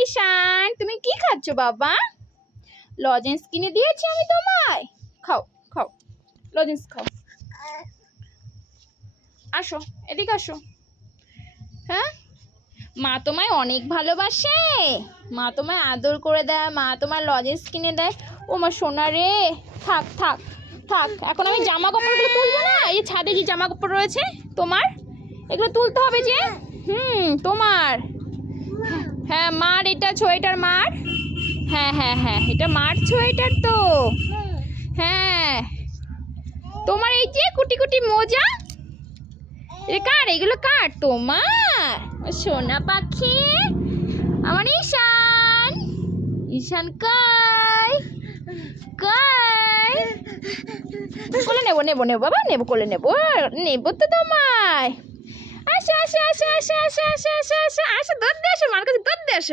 ঈশান, তুমি কি খাচ্ছ বাবা? লজেন্স কিনে দিয়েছি আমি তোমায়। খাও খাও, লজেন্স খাও। আসো, এদিকে আসো। হ্যাঁ, মা তোমায় অনেক ভালোবাসে, মা তোমায় আদর করে দেয়, মা তোমার লজেন্স কিনে দেয়। ও মা সোনা রে, থাক থাক থাক, এখন আমি জামা কাপড়গুলো তুলবো না। এই ছাদে যে জামা কাপড় রয়েছে তোমার, এগুলো তুলতে হবে যে। তোমার, হ্যাঁ মার, এটা সোয়েটার মার। হ্যাঁ হ্যাঁ হ্যাঁ, এটা মার সোয়েটার তো। হ্যাঁ, তোমার এই যে কুটি কুটি মোজা, কার এগুলো? কার? তোমার সোনা পাখি, আমার ঈশান। ঈশান কই কই? কোলে নেবো নেবো নেবো বাবা, নেবো, কোলে নেবো, নেবো তো তোমায়। আসো আসো আসো আসো আসো আসো আসো আসো, দৌড় দিয়ে আসো, মার কাছে দৌড় দিয়ে আসো।